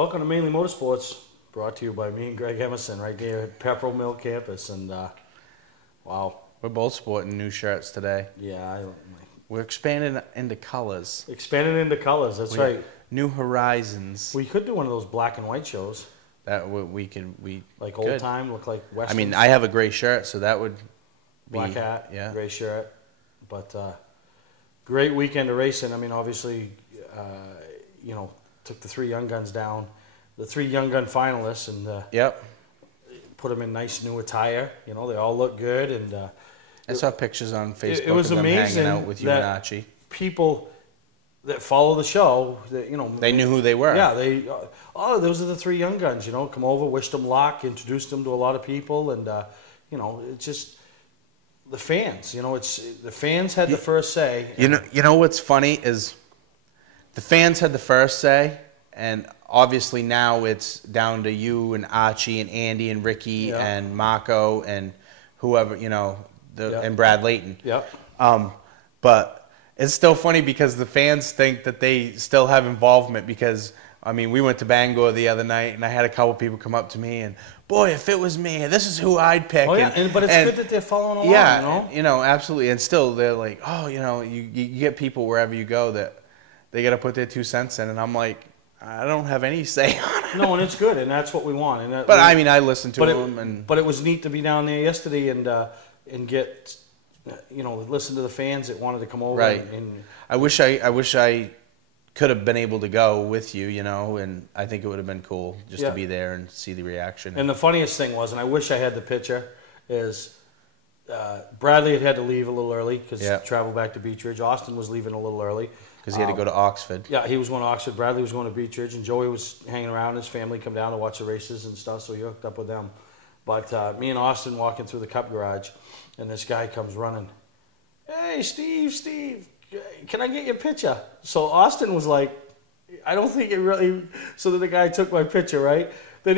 Welcome to Mainely Motorsports, brought to you by me and Greg Emerson right there at Pepperell Mill campus. And wow, We're both sporting new shirts today. yeah, We're expanding into colors. expanded into colors. That's right. New horizons. We could do one of those black and white shows, That we could like could. old time, look like I Western. mean, I have a gray shirt, so that would be black hat, yeah. gray shirt. But great weekend of racing. I mean, obviously, took the three young guns down, the three young gun finalists, and Yep. put them in nice new attire. You know, they all look good, and I saw pictures on Facebook it was of them amazing hanging out with you and Archie. people that follow the show, that They knew who they were. Yeah, those are the three young guns. You know, come over, wished them luck, introduced them to a lot of people, and it's just the fans. You know, the fans had the first say. You know what's funny is the fans had the first say, and obviously now it's down to you and Archie and Andy and Ricky and Marco and whoever, and Brad Layton. Yep. But it's still funny because the fans think that they still have involvement because, I mean, we went to Bangor the other night and I had a couple people come up to me and, boy, if it was me, this is who I'd pick. Oh, yeah, but it's good that they're following along, Yeah, absolutely. And still they're like, oh, you get people wherever you go that they got to put their 2 cents in. And I'm like, I don't have any say on it. No, and it's good, and that's what we want. And I listened to them. But it was neat to be down there yesterday and get, listen to the fans that wanted to come over. Right. And I wish I could have been able to go with you, and I think it would have been cool just to be there and see the reaction. And the funniest thing was, and I wish I had the picture, is Bradley had to leave a little early because travel back to Beech Ridge. Austin was leaving a little early. Because he had to go to Oxford. Yeah, he was going to Oxford. Bradley was going to Beech Ridge, and Joey was hanging around. His family come down to watch the races and stuff, so he hooked up with them. But me and Austin walking through the Cup garage, and this guy comes running. Hey, Steve, can I get your picture? So Austin was like, I don't think it really. So then the guy took my picture, right? Then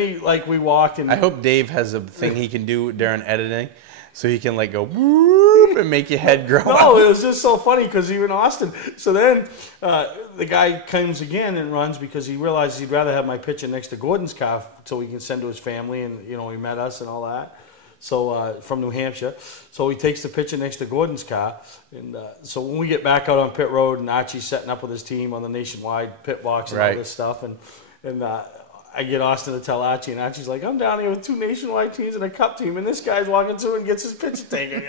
we walked and. I hope Dave has a thing he can do during editing, so he can go whoop and make your head grow. No, it was just so funny because even Austin. So then the guy comes again and runs because he realizes he'd rather have my picture next to Gordon's car so he can send to his family, and he met us and all that. So from New Hampshire, so he takes the picture next to Gordon's car, and so when we get back out on pit road and Archie's setting up with his team on the nationwide pit box and all this stuff, and I get Austin to tell Archie, and Archie's like, I'm down here with 2 nationwide teams and a cup team, and this guy's walking through and gets his picture taken,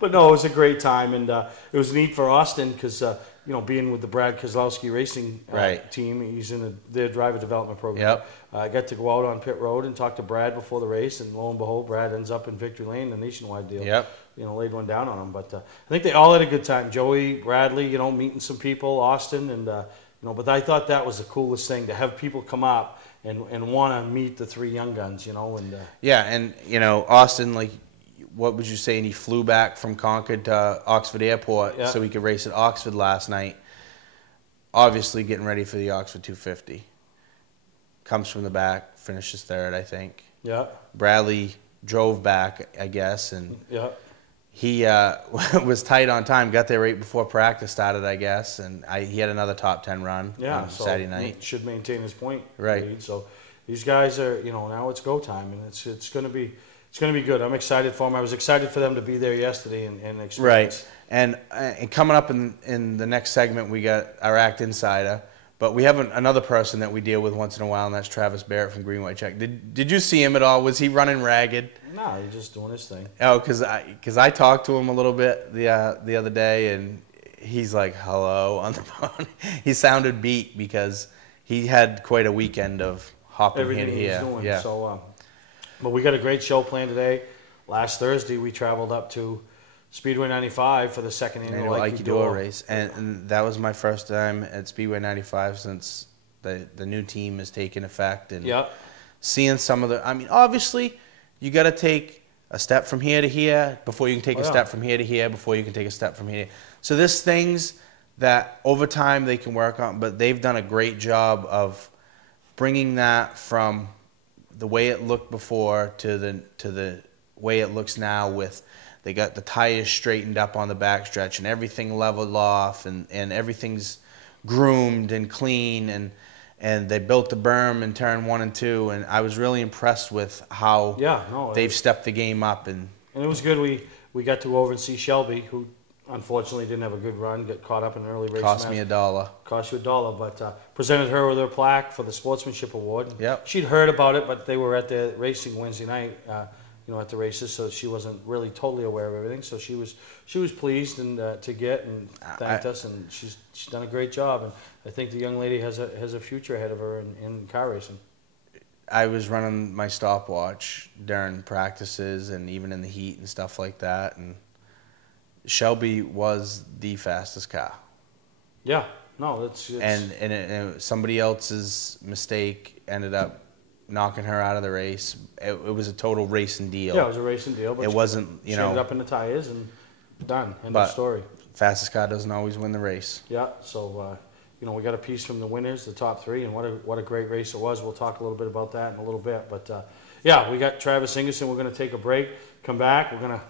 But no, it was a great time, and it was neat for Austin because, being with the Brad Kozlowski Racing team, he's in their driver development program. Yep. I got to go out on pit road and talk to Brad before the race, and lo and behold, Brad ends up in Victory Lane, the nationwide deal. Yep. Laid one down on him. But I think they all had a good time. Joey, Bradley, meeting some people, Austin, and, but I thought that was the coolest thing, to have people come up and want to meet the three young guns, and Austin, what would you say? And he flew back from Concord to Oxford Airport so he could race at Oxford last night. Obviously, getting ready for the Oxford 250. Comes from the back, finishes third, I think. Yeah. Bradley drove back, I guess, and he was tight on time. Got there right before practice started, I guess, and he had another top 10 run on Saturday night. Should maintain his point lead. So these guys are, now it's go time, and it's going to be good. I'm excited for them. I was excited for them to be there yesterday and experience. Right. And coming up in the next segment, we got our Act Insider. But we have another person that we deal with once in a while, and that's Travis Barrett from Green White Check. Did you see him at all? Was he running ragged? No, he's just doing his thing. Oh, because I talked to him a little bit the other day, and he's like, hello, on the phone. He sounded beat because he had quite a weekend of hopping everything here. Everything he's doing. Yeah. So, but we got a great show planned today. Last Thursday, we traveled up to Speedway 95 for the second annual Ikey Dorr race, and that was my first time at Speedway 95 since the new team has taken effect. And seeing some of obviously you got to take a step from here to here before you can take a step from here to here before you can take a step from here. So there's things that over time they can work on, but they've done a great job of bringing that from the way it looked before to the way it looks now with. They got the tires straightened up on the backstretch and everything leveled off and everything's groomed and clean. and they built the berm in turn 1 and 2, and I was really impressed with how they've stepped the game up. And it was good. We got to go over and see Shelby, who unfortunately didn't have a good run, got caught up in an early race. Cost me $1. Cost you $1, but presented her with her plaque for the Sportsmanship Award. Yep. She'd heard about it, but they were at the racing Wednesday night, at the races, so she wasn't really totally aware of everything. So she was pleased and to get and thanked us, and she's done a great job. And I think the young lady has a future ahead of her in car racing. I was running my stopwatch during practices and even in the heat and stuff like that, and Shelby was the fastest car. Yeah, no, it's and somebody else's mistake ended up knocking her out of the race. It was a total racing deal. Yeah, it was a racing deal, but it wasn't. She ended up in the tires and done. End of story. Fastest car doesn't always win the race. Yeah, so we got a piece from the winners, the top 3, and what a great race it was. We'll talk a little bit about that in a little bit, but we got Travis Ingerson. We're going to take a break, come back. We're going to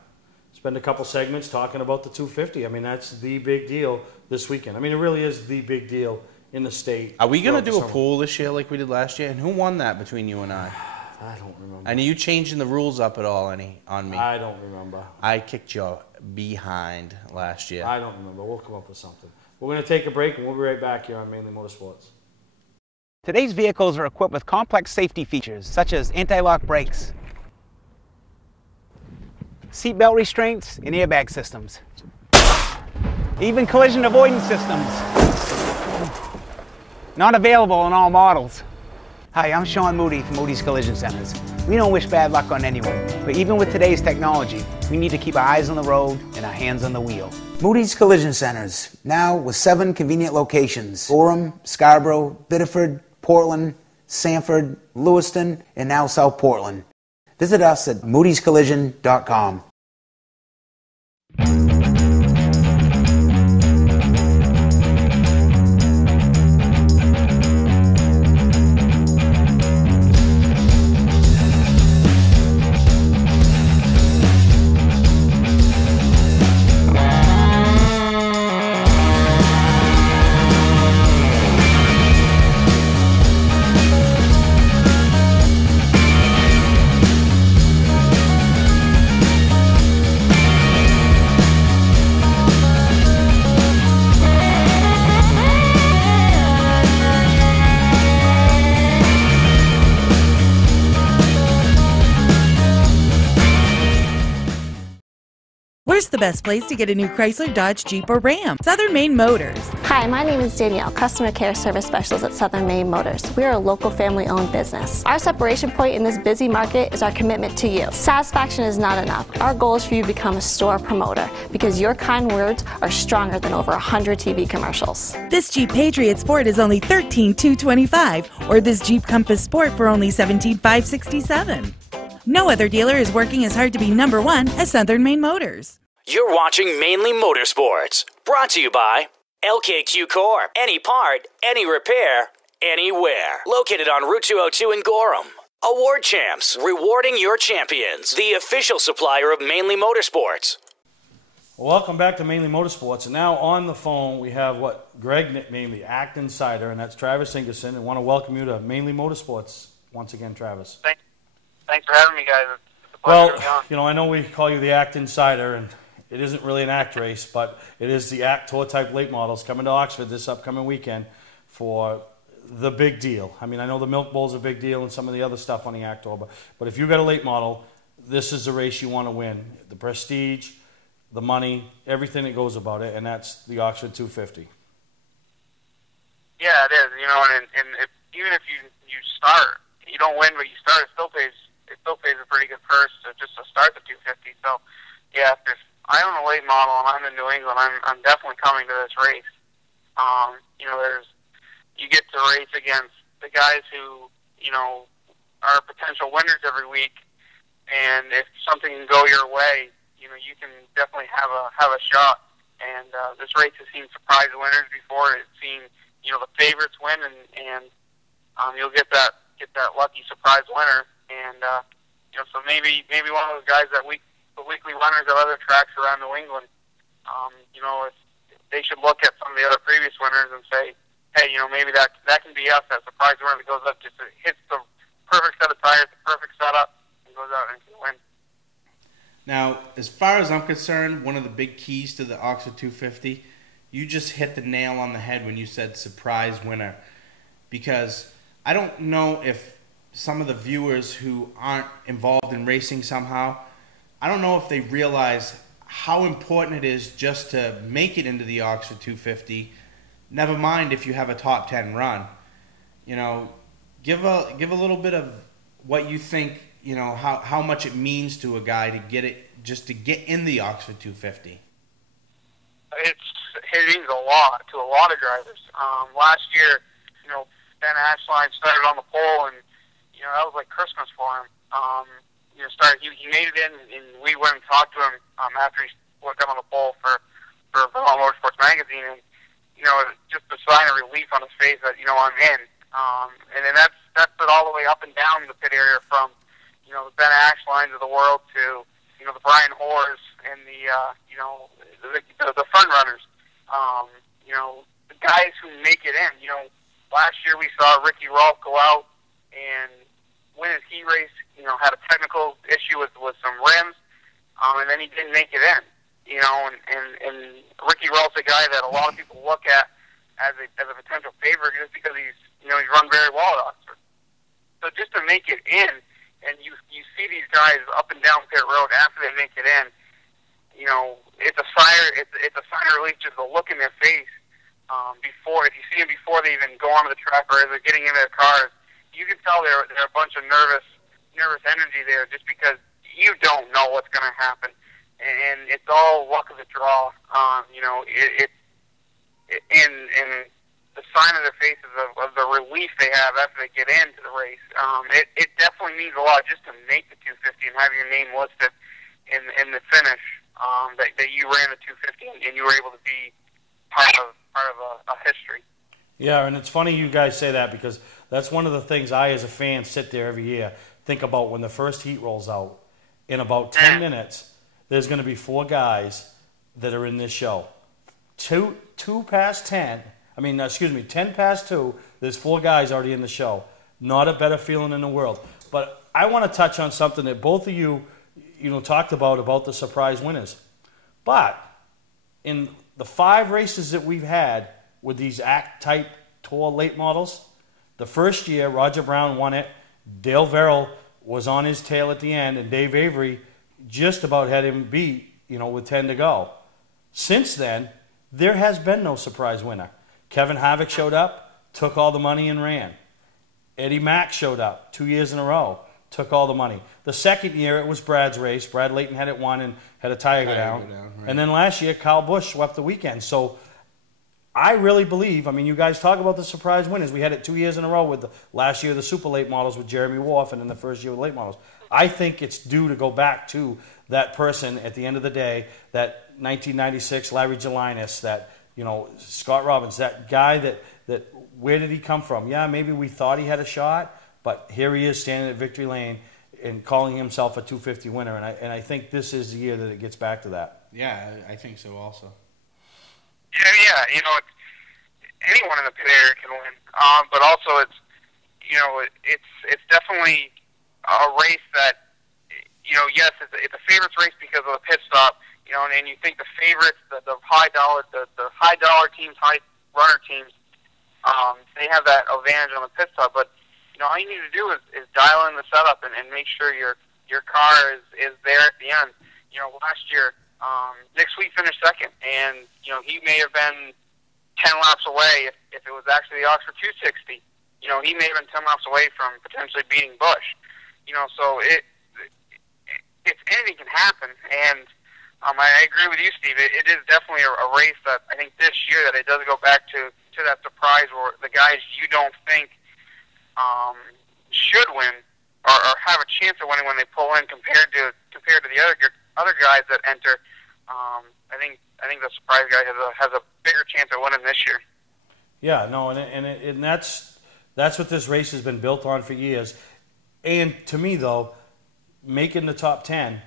spend a couple segments talking about the 250. I mean, that's the big deal this weekend. I mean, it really is the big deal in the state. Are we going to do a pool this year like we did last year? And who won that between you and I? I don't remember. And are you changing the rules up at all on me? I don't remember. I kicked your behind last year. I don't remember. We'll come up with something. We're going to take a break, and we'll be right back here on Mainly Motorsports. Today's vehicles are equipped with complex safety features, such as anti-lock brakes, seatbelt restraints, and airbag systems. Even collision avoidance systems. Not available in all models. Hi, I'm Sean Moody from Moody's Collision Centers. We don't wish bad luck on anyone, but even with today's technology, we need to keep our eyes on the road and our hands on the wheel. Moody's Collision Centers, now with 7 convenient locations: Gorham, Scarborough, Biddeford, Portland, Sanford, Lewiston, and now South Portland. Visit us at moodyscollision.com. Where's the best place to get a new Chrysler, Dodge, Jeep, or Ram? Southern Maine Motors. Hi, my name is Danielle, Customer Care Service Specialist at Southern Maine Motors. We are a local family-owned business. Our separation point in this busy market is our commitment to you. Satisfaction is not enough. Our goal is for you to become a store promoter because your kind words are stronger than over 100 TV commercials. This Jeep Patriot Sport is only $13,225, or this Jeep Compass Sport for only $17,567. No other dealer is working as hard to be #1 as Southern Maine Motors. You're watching Mainly Motorsports, brought to you by LKQ Corp. Any part, any repair, anywhere. Located on Route 202 in Gorham. Award Champs, rewarding your champions. The official supplier of Mainly Motorsports. Welcome back to Mainly Motorsports. And now on the phone we have what Greg nicknamed the Act Insider, and that's Travis Ingerson. And want to welcome you to Mainly Motorsports once again, Travis. Thanks for having me, guys. It's a pleasure to be on. Well, I know we call you the Act Insider, and it isn't really an act race, but it is the Act Tour type late models coming to Oxford this upcoming weekend for the big deal. I mean, I know the Milk Bowl's a big deal and some of the other stuff on the Act Tour, but if you've got a late model, this is the race you want to win. The prestige, the money, everything that goes about it, and that's the Oxford 250. Yeah, it is. And even if you start, you don't win, but you start, it still pays a pretty good purse just to start the 250. So, yeah, if I own a late model and I'm in New England, I'm definitely coming to this race. You get to race against the guys who, are potential winners every week, and if something can go your way, you can definitely have a shot. And this race has seen surprise winners before. It's seen, the favorites win, and you'll get that lucky surprise winner. And so maybe one of those guys the weekly runners at other tracks around New England, if they should look at some of the other previous winners and say, hey, maybe that can be us, that surprise winner that goes up, just hits the perfect set of tires, the perfect setup, and goes out and can win. Now, as far as I'm concerned, one of the big keys to the Oxford 250, you just hit the nail on the head when you said surprise winner. Because I don't know if some of the viewers who aren't involved in racing somehow, I don't know if they realize how important it is just to make it into the Oxford 250. Never mind if you have a top 10 run. Give a little bit of what you think, how much it means to a guy to get in the Oxford 250. It means a lot to a lot of drivers. Last year, Ben Ashline started on the pole, and that was like Christmas for him. He made it in, and we went and talked to him after he got on the pole for Vermont Motorsports magazine, and just a sign of relief on his face that I'm in. And then that's it all the way up and down the pit area, from the Ben Ashlines of the world to the Brian Hoars and the front runners. The guys who make it in. Last year we saw Ricky Rolfe go out and win his heat race. Had a technical issue with some rims, and then he didn't make it in. And Ricky Rolfe's a guy that a lot of people look at as a potential favorite just because he's run very well at Oxford. So just to make it in, and you see these guys up and down pit road after they make it in, it's a sign of relief just the look in their face. If you see them before they even go onto the track or as they're getting into their cars, you can tell they're a bunch of nervous energy there, just because you don't know what's going to happen, and it's all luck of the draw. In the sign of their faces of the relief they have after they get into the race. It definitely means a lot just to make the 250 and have your name listed in the finish, that you ran the 250 and you were able to be part of a history. Yeah, and it's funny you guys say that, because that's one of the things I, as a fan, sit there every year, think about when the first heat rolls out. In about 10 minutes, there's going to be 4 guys that are in this show. 10 past 2, there's 4 guys already in the show. Not a better feeling in the world. But I want to touch on something that both of you, talked about the surprise winners. But in the 5 races that we've had with these ACT-type Tour late models, the first year, Roger Brown won it. Dale Verrill was on his tail at the end, and Dave Avery just about had him beat, with 10 to go. Since then, there has been no surprise winner. Kevin Harvick showed up, took all the money and ran. Eddie Mack showed up 2 years in a row, took all the money. The second year, it was Brad's race. Brad Layton had it won and had a tire go down. Right. And then last year, Kyle Busch swept the weekend. So I really believe, you guys talk about the surprise winners. We had it 2 years in a row with last year the super late models with Jeremy Wolff, and then the first year with late models. I think it's due to go back to that person at the end of the day, that 1996 Larry Gelinas, that Scott Robbins, that guy that where did he come from? Yeah, maybe we thought he had a shot, but here he is standing at Victory Lane and calling himself a 250 winner, and I think this is the year that it gets back to that. Yeah, I think so also. Yeah, anyone in the pit area can win, but also it's definitely a race that yes, it's a favorites race because of the pit stop, and you think the favorites, the high dollar teams, high runner teams, they have that advantage on the pit stop, but all you need to do is dial in the setup and make sure your car is there at the end. Last year, Nick Sweet finished second, and he may have been 10 laps away if it was actually the Oxford 260. He may have been 10 laps away from potentially beating Busch. So it's anything can happen, and I agree with you, Steve. It is definitely a race that I think this year that it does go back to that surprise where the guys you don't think should win or have a chance of winning when they pull in compared to the other guys that enter. I think the surprise guy has a bigger chance of winning this year. Yeah, no, and that's what this race has been built on for years. And to me, though, making the top 10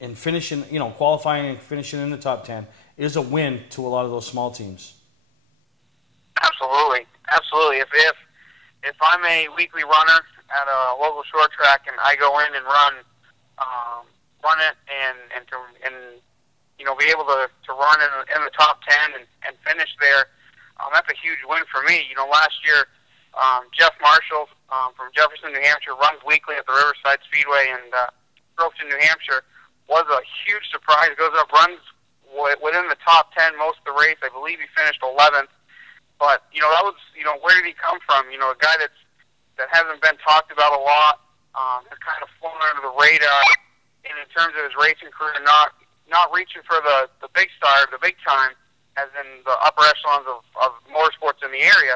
and finishing, qualifying and finishing in the top 10 is a win to a lot of those small teams. Absolutely. absolutely. If I'm a weekly runner at a local short track and I go in and run it and be able to run in the top 10 and finish there, that's a huge win for me. Last year, Jeff Marshall from Jefferson, New Hampshire, runs weekly at the Riverside Speedway in Groveton, New Hampshire. Was a huge surprise. Goes up, runs within the top 10 most of the race. I believe he finished 11th. But that was where did he come from? A guy that hasn't been talked about a lot, has kind of flown under the radar, and in terms of his racing career, not reaching for the big star, the big time, as in the upper echelons of motorsports in the area.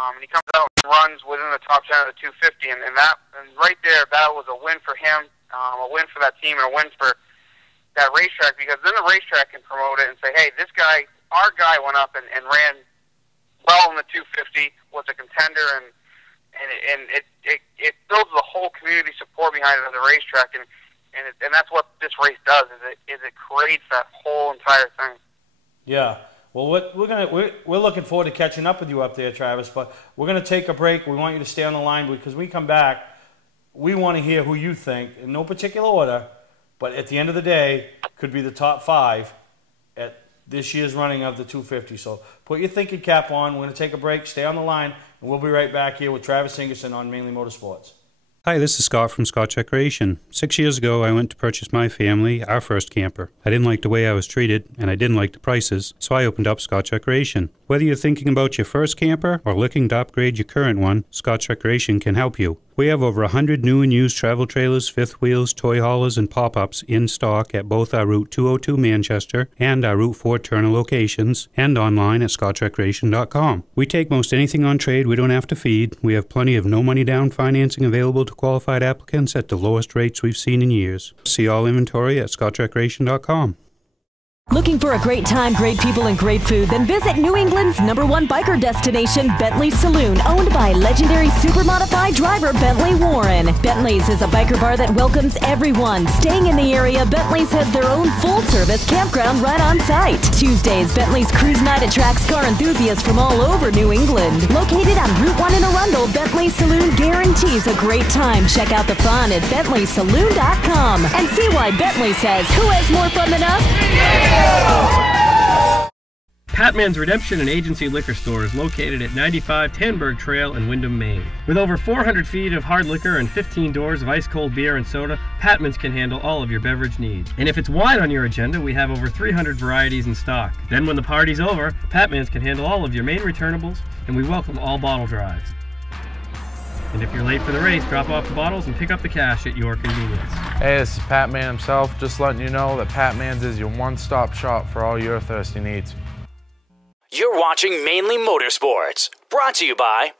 And he comes out and runs within the top 10 of the 250, and right there, that was a win for him, a win for that team, and a win for that racetrack, because then the racetrack can promote it and say, hey, our guy went up and ran well in the 250, was a contender, and it builds the whole community support behind it at the racetrack, and that's what this race does, is it creates that whole entire thing. Yeah. Well, we're looking forward to catching up with you up there, Travis, but we're going to take a break. We want you to stay on the line because we come back, we want to hear who you think, in no particular order, but at the end of the day, could be the top 5 at this year's running of the 250. So put your thinking cap on. We're going to take a break. Stay on the line, and we'll be right back here with Travis Ingerson on Mainely Motorsports. Hi, this is Scott from Scotch Recreation. 6 years ago, I went to purchase my family our first camper. I didn't like the way I was treated, and I didn't like the prices, so I opened up Scotch Recreation. Whether you're thinking about your first camper or looking to upgrade your current one, Scotch Recreation can help you. We have over 100 new and used travel trailers, fifth wheels, toy haulers, and pop-ups in stock at both our Route 202 Manchester and our Route 4 Turner locations, and online at scotchrecreation.com. We take most anything on trade we don't have to feed. We have plenty of no-money down financing available to qualified applicants at the lowest rates we've seen in years. See all inventory at scotchrecreation.com. Looking for a great time, great people, and great food? Then visit New England's #1 biker destination, Bentley's Saloon, owned by legendary super-modified driver Bentley Warren. Bentley's is a biker bar that welcomes everyone. Staying in the area, Bentley's has their own full-service campground right on site. Tuesdays, Bentley's Cruise Night attracts car enthusiasts from all over New England. Located on Route 1 in Arundel, Bentley's Saloon guarantees a great time. Check out the fun at BentleySaloon.com and see why Bentley says, who has more fun than us? Patman's Redemption and Agency Liquor Store is located at 95 Tanberg Trail in Windham, Maine. With over 400 feet of hard liquor and 15 doors of ice-cold beer and soda, Patman's can handle all of your beverage needs. And if it's wine on your agenda, we have over 300 varieties in stock. Then when the party's over, Patman's can handle all of your main returnables, and we welcome all bottle drives. And if you're late for the race, drop off the bottles and pick up the cash at your convenience. Hey, this is Pat Man himself, just letting you know that Pat Man's is your one-stop shop for all your thirsty needs. You're watching Mainly Motorsports, brought to you by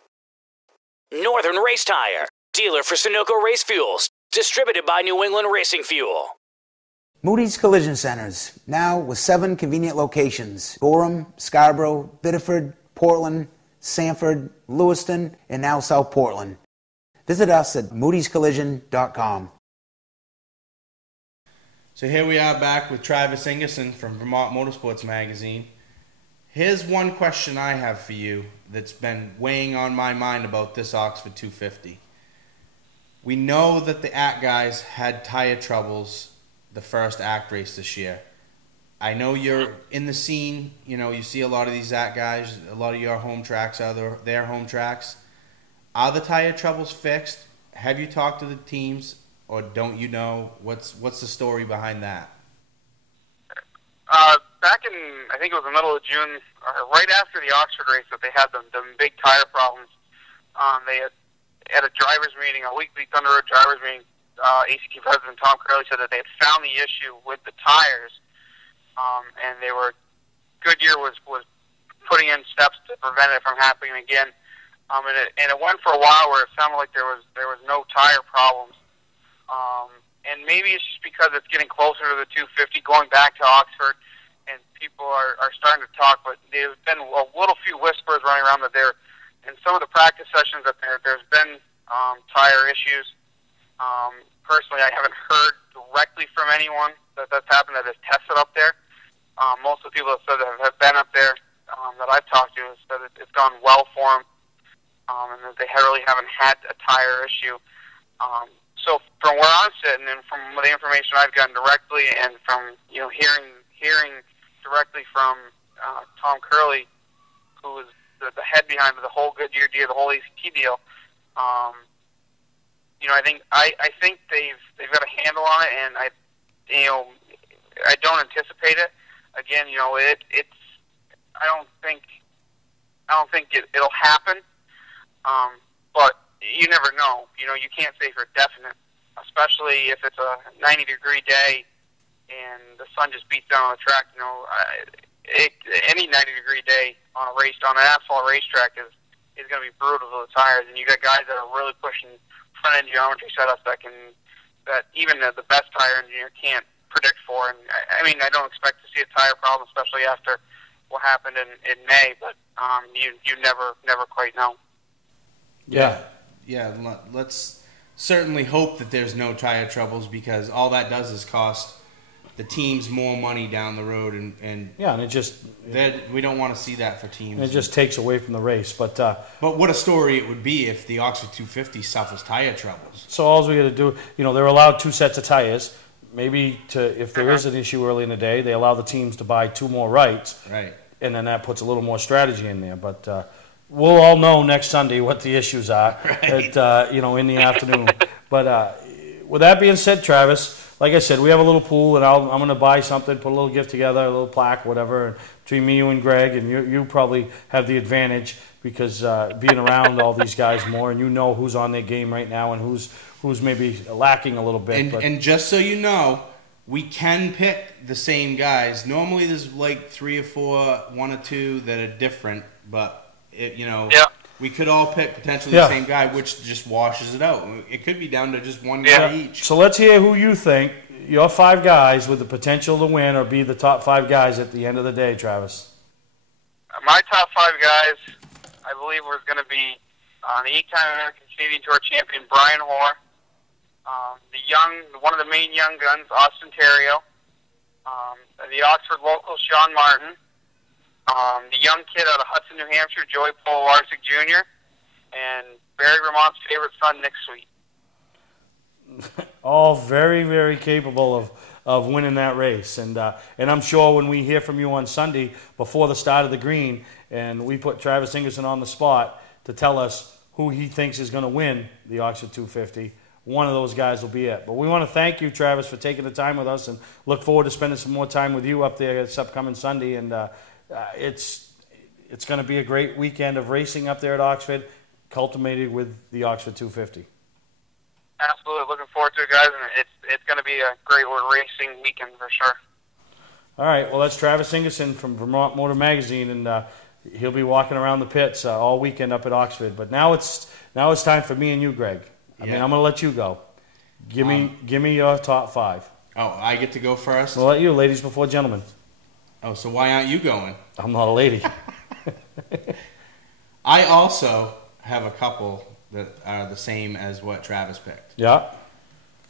Northern Race Tire, dealer for Sunoco Race Fuels, distributed by New England Racing Fuel. Moody's Collision Centers, now with 7 convenient locations: Gorham, Scarborough, Biddeford, Portland, Sanford, Lewiston, and now South Portland. Visit us at moodyscollision.com. So here we are back with Travis Ingerson from Vermont Motorsports magazine. Here's one question I have for you that's been weighing on my mind about this Oxford 250. We know that the ACT guys had tire troubles the first ACT race this year. I know you're in the scene, you see a lot of these ACT guys, a lot of your home tracks are their home tracks. Are the tire troubles fixed? Have you talked to the teams, or don't you know? What's the story behind that? Back in, I think it was the middle of June, right after the Oxford race, that they had them big tire problems. They had a driver's meeting, a weekly Thunder Road driver's meeting. ACT President Tom Curley said that they had found the issue with the tires. And Goodyear was putting in steps to prevent it from happening again. And it went for a while where it sounded like there was no tire problems. And maybe it's just because it's getting closer to the 250, going back to Oxford, and people are starting to talk. But there's been a little few whispers running around that in some of the practice sessions that there's been tire issues. Personally, I haven't heard directly from anyone that's happened that has tested up there. Most of the people that said that have been up there that I've talked to have said it's gone well for them. and that they really haven't had a tire issue. So from where I'm sitting, and from the information I've gotten directly, and from hearing directly from Tom Curley, who was the head behind the whole Goodyear deal, the whole ACT deal, I think they've got a handle on it, and I don't anticipate it. Again, I don't think it'll happen. But you never know. You can't say for definite, especially if it's a 90-degree day and the sun just beats down on the track. Any 90-degree day on an asphalt racetrack is going to be brutal to the tires, and you got guys that are really pushing front-end geometry setups that even the best tire engineer can't predict for. And I don't expect to see a tire problem, especially after what happened in May. But you never quite know. Yeah. Let's certainly hope that there's no tire troubles, because all that does is cost the teams more money down the road, and it just we don't want to see that for teams. It just takes away from the race. But what a story it would be if the Oxford 250 suffers tire troubles. So all we got to do, they're allowed 2 sets of tires. Maybe if there is an issue early in the day, they allow the teams to buy 2 more rights. Right. And then that puts a little more strategy in there. But we'll all know next Sunday what the issues are, right, in the afternoon. But with that being said, Travis, like I said, we have a little pool, and I'm going to buy something, put a little gift together, a little plaque, whatever, between me, you, and Greg. And you probably have the advantage because being around all these guys more, and who's on their game right now and who's maybe lacking a little bit. And just so you know, we can pick the same guys. Normally there's like 3 or 4, 1 or 2 that are different, but we could all pick potentially the same guy, which just washes it out. It could be down to just one guy each. So let's hear who you think, your 5 guys with the potential to win or be the top 5 guys at the end of the day, Travis. My top 5 guys, I believe, was going to be the 8-time American Canadian Tour champion, Brian Hoare. One of the main young guns, Austin Terrio. The Oxford local, Sean Martin. The young kid out of Hudson, New Hampshire, Joey Polowarsik Jr., and Barry Vermont's favorite son, Nick Sweet. All very, very capable of winning that race. And I'm sure when we hear from you on Sunday before the start of the green, and we put Travis Ingerson on the spot to tell us who he thinks is going to win the Oxford 250, one of those guys will be it. But we want to thank you, Travis, for taking the time with us, and look forward to spending some more time with you up there this upcoming Sunday. And it's going to be a great weekend of racing up there at Oxford, culminated with the Oxford 250. Absolutely. Looking forward to it, guys, and it's going to be a great racing weekend for sure. All right. Well, that's Travis Ingerson from Vermont Motor Magazine, and he'll be walking around the pits all weekend up at Oxford. But now it's time for me and you, Greg. I mean, I'm going to let you go. Give me your top 5. Oh, I get to go first? We'll let you, ladies before gentlemen. Oh, so why aren't you going? I'm not a lady. I also have a couple that are the same as what Travis picked. Yeah.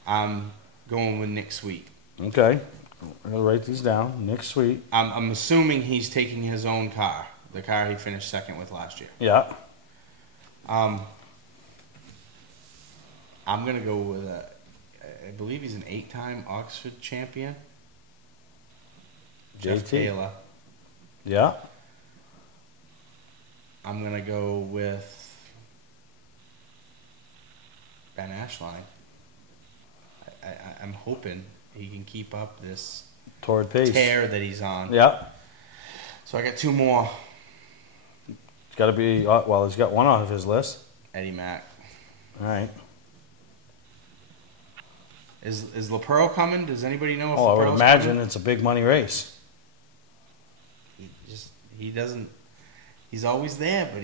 I'm going with Nick Sweet. Okay. I'm going to write these down. Nick Sweet. I'm assuming he's taking his own car, the car he finished second with last year. Yeah. I'm going to go with, I believe he's an 8-time Oxford champion. Jeff Taylor. Yeah. I'm going to go with Ben Ashline. I'm hoping he can keep up this torrid pace tear that he's on. Yeah. So I got 2 more. It's got to be, well, he's got one on his list. Eddie Mack. All right. Is LaPearl coming? Does anybody know if LaPearl's coming? I would imagine coming? It's a big money race. He doesn't. He's always there, but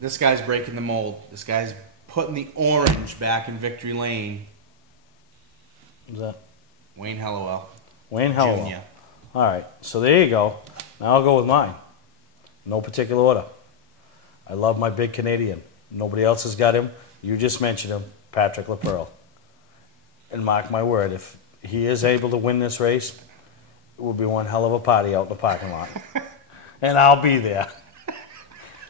this guy's breaking the mold. This guy's putting the orange back in victory lane. Who's that? Wayne Hellowell. Wayne Hellowell. Jr. All right. So there you go. Now I'll go with mine. No particular order. I love my big Canadian. Nobody else has got him. You just mentioned him, Patrick LaPearl. And mark my word, if he is able to win this race, it will be one hell of a party out in the parking lot. And I'll be there.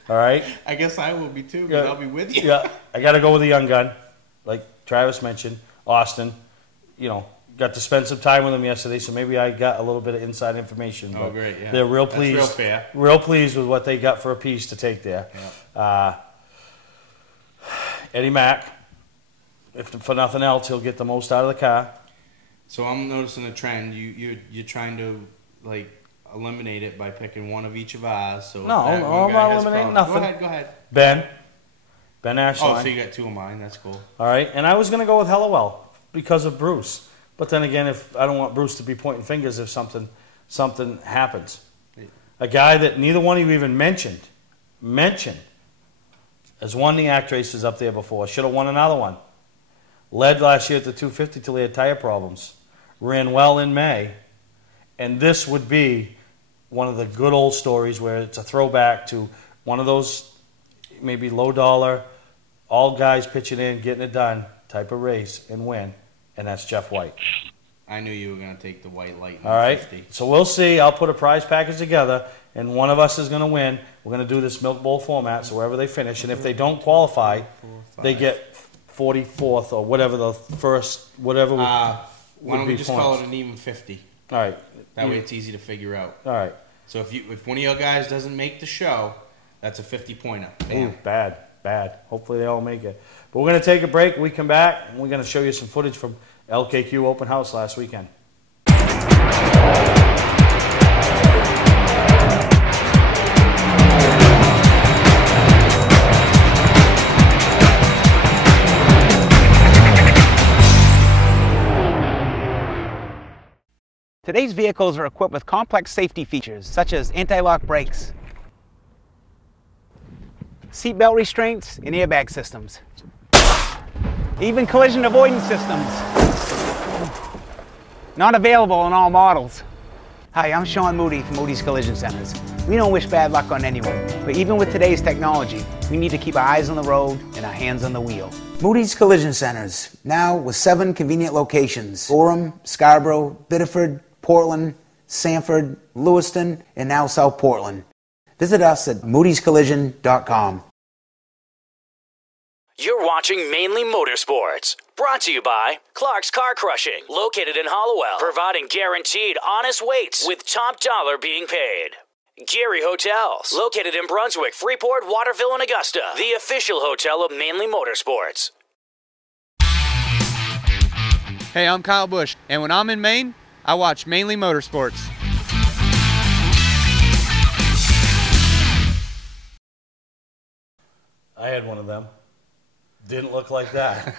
All right? I guess I will be too, because I'll be with you. Yeah, I got to go with a young gun, like Travis mentioned, Austin. You know, got to spend some time with him yesterday, so maybe I got a little bit of inside information. Oh, great, yeah. They're real pleased. That's real fair. Real pleased with what they got for a piece to take there. Yeah. Eddie Mack, if for nothing else, he'll get the most out of the car. So I'm noticing a trend. You're trying to, like, eliminate it by picking one of each of ours. So No, I'm not eliminating nothing. Go ahead. Ben Ashline. Oh, so you got two of mine. That's cool. All right, and I was going to go with Hellawell because of Bruce. But then again, if I don't want Bruce to be pointing fingers if something happens. A guy that neither one of you even mentioned, has won the ACT races up there before. Should have won another one. Led last year at the 250 till he had tire problems. Ran well in May. And this would be one of the good old stories where it's a throwback to one of those maybe low dollar, all guys pitching in, getting it done type of race and win. And that's Jeff White. I knew you were going to take the White Lightning. All right. 50. So we'll see. I'll put a prize package together, and one of us is going to win. We're going to do this Milk Bowl format, so wherever they finish. And if they don't qualify, they get 44th or whatever the first, whatever would Why don't we be just points. call it an even 50? All right. That way it's easy to figure out. All right. So if one of your guys doesn't make the show, that's a 50-pointer. Ooh, bad. Hopefully they all make it. But we're going to take a break. When we come back, and we're going to show you some footage from LKQ Open House last weekend. Today's vehicles are equipped with complex safety features such as anti-lock brakes, seatbelt restraints, and airbag systems. Even collision avoidance systems. Not available in all models. Hi, I'm Sean Moody from Moody's Collision Centers. We don't wish bad luck on anyone, but even with today's technology, we need to keep our eyes on the road and our hands on the wheel. Moody's Collision Centers, now with 7 convenient locations: Gorham, Scarborough, Biddeford, Portland, Sanford, Lewiston, and now South Portland. Visit us at moodyscollision.com. You're watching Mainly Motorsports, brought to you by Clark's Car Crushing, located in Hollowell, providing guaranteed honest weights with top dollar being paid. Gary Hotels, located in Brunswick, Freeport, Waterville, and Augusta, the official hotel of Mainly Motorsports. Hey, I'm Kyle Busch, and when I'm in Maine, I watch Mainly Motorsports. I had one of them. Didn't look like that,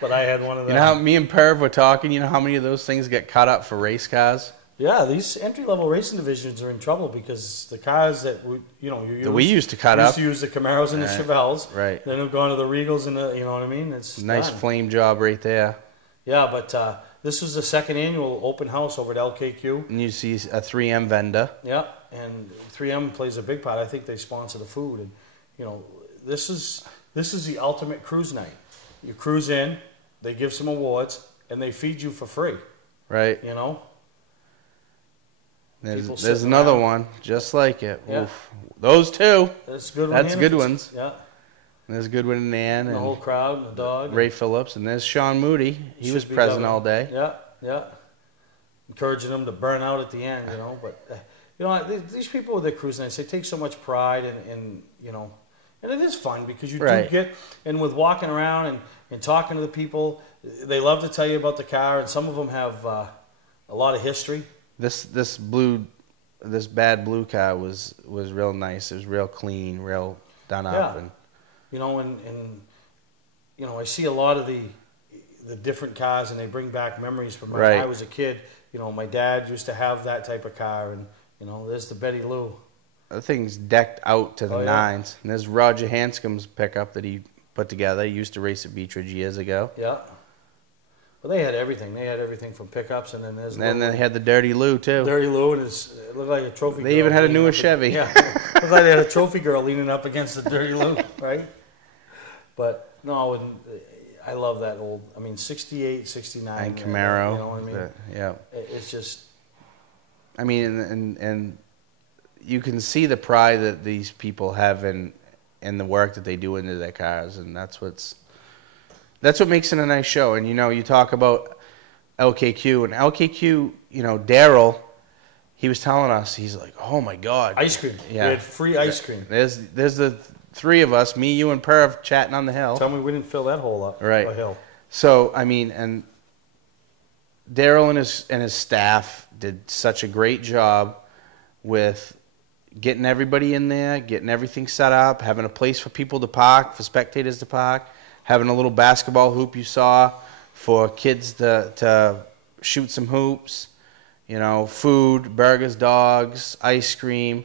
but I had one of them. You know how me and Perv were talking, you know how many of those things get cut up for race cars? Yeah, these entry-level racing divisions are in trouble because the cars that we used to cut up. used to use the Camaros and the Chevelles. Right. Then we've gone to the Regals and the, you know what I mean? It's nice done. flame job right there. Yeah, but this was the second annual open house over at LKQ. And you see a 3M vendor. Yeah, and 3M plays a big part. I think they sponsor the food, and you know, this is the ultimate cruise night. You cruise in, they give some awards, and they feed you for free. Right. You know. There's another one just like it. Yeah. Oof. Those two. That's good. That's good ones. Yeah. And there's Goodwin and Ann. And the whole crowd and the dog. Ray Phillips. And there's Sean Moody. He was present all day. Yeah, yeah. Encouraging them to burn out at the end, you know. But, you know, these people with their cruise nights, they take so much pride in you know, and it is fun because you do get, and with walking around and talking to the people, they love to tell you about the car, and some of them have a lot of history. This bad blue car was real nice. It was real clean, real done up. Yeah. And you know, and you know, I see a lot of the different cars, and they bring back memories from when I was a kid. You know, my dad used to have that type of car, and you know, there's the Betty Lou. The thing's decked out to the nines. And there's Roger Hanscom's pickup that he put together. He used to race at Beechridge years ago. Yeah. Well, they had everything. They had everything from pickups, and then there's. And then they had the Dirty Lou too. Dirty Lou, and it looked like a trophy. They even had a newer Chevy. Yeah, it looked like they had a trophy girl leaning up against the Dirty Lou, right? But no, I love that old. I mean, 68, 69. And Camaro. You know what I mean? Yeah. It's just. I mean, and you can see the pride that these people have in and the work that they do into their cars, and that's what makes it a nice show. And you talk about LKQ and LKQ. Daryl, he was telling us, he's like, oh my God, ice cream. Yeah, we had free ice cream. There's the three of us, me, you, and Perv, chatting on the hill. Tell me we didn't fill that hole up. Right. The hill. So and Daryl and his staff did such a great job with getting everybody in there, getting everything set up, having a place for people to park, for spectators to park, having a little basketball hoop you saw for kids to shoot some hoops, food, burgers, dogs, ice cream,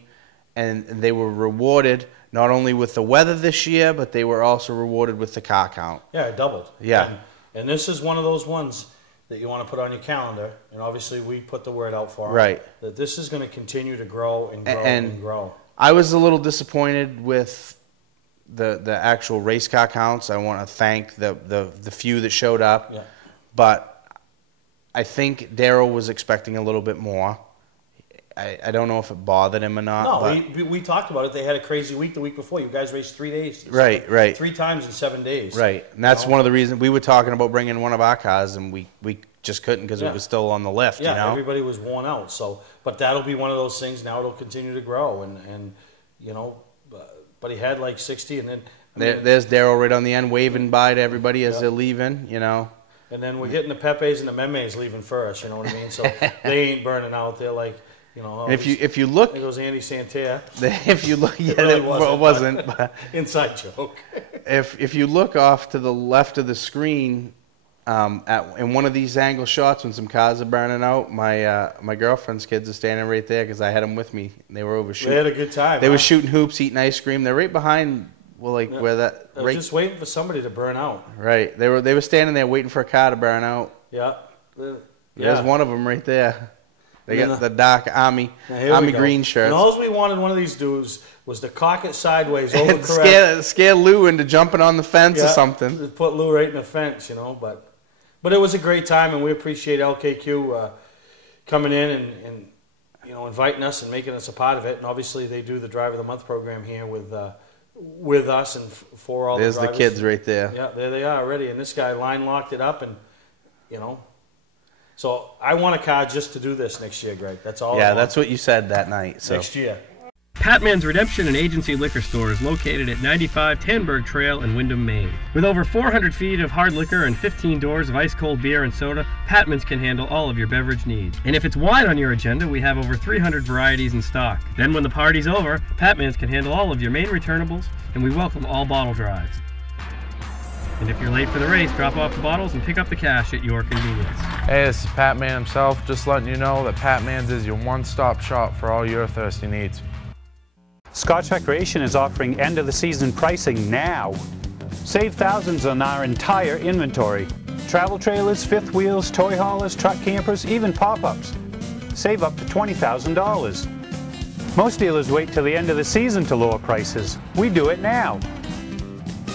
and they were rewarded not only with the weather this year, but they were also rewarded with the car count. Yeah, it doubled. Yeah. And this is one of those ones that you want to put on your calendar, and obviously we put the word out for them, right, that this is going to continue to grow and grow and grow. I was a little disappointed with the actual race car counts. I want to thank the few that showed up, yeah. But I think Daryl was expecting a little bit more. I don't know if it bothered him or not. No, we talked about it. They had a crazy week the week before. You guys raced 3 days. Right. 3 times in 7 days. Right, and that's one of the reasons we were talking about bringing one of our cars, and we just couldn't because it was still on the lift. Yeah, everybody was worn out. So, but that'll be one of those things. Now it'll continue to grow, and but he had like 60, and then there's Daryl right on the end waving bye to everybody as they're leaving. And then we're getting the Pepes and the Memes leaving first. You know what I mean? So they ain't burning out. They're like. If you look, there goes Andy Santerre. If you look, yeah, really it wasn't. But inside joke. If you look off to the left of the screen, in one of these angle shots when some cars are burning out, my girlfriend's kids are standing right there because I had them with me. They were over shooting. They had a good time. They were shooting hoops, eating ice cream. They're right behind. Where that. I was just waiting for somebody to burn out. Right. They were standing there waiting for a car to burn out. Yeah. There's one of them right there. They got the dark army green shirts. And all we wanted one of these dudes was to cock it sideways, overcorrect. Scare Lou into jumping on the fence or something. Put Lou right in the fence, But it was a great time, and we appreciate LKQ coming in and inviting us and making us a part of it. And obviously they do the Driver of the Month program here with us and for all the drivers. There's the kids right there. Yeah, there they are already. And this guy line locked it up, and So I want a car just to do this next year, Greg. That's all. Yeah, that's what you said that night. So. Next year. Patman's Redemption and Agency Liquor Store is located at 95 Tanberg Trail in Windham, Maine. With over 400 feet of hard liquor and 15 doors of ice-cold beer and soda, Patman's can handle all of your beverage needs. And if it's wine on your agenda, we have over 300 varieties in stock. Then when the party's over, Patman's can handle all of your Maine returnables, and we welcome all bottle drives. And if you're late for the race, drop off the bottles and pick up the cash at your convenience. Hey, this is Pat Man himself, just letting you know that Pat Man's is your one-stop shop for all your thirsty needs. Scotch Recreation is offering end-of-the-season pricing now. Save thousands on our entire inventory. Travel trailers, fifth wheels, toy haulers, truck campers, even pop-ups. Save up to $20,000. Most dealers wait till the end of the season to lower prices. We do it now.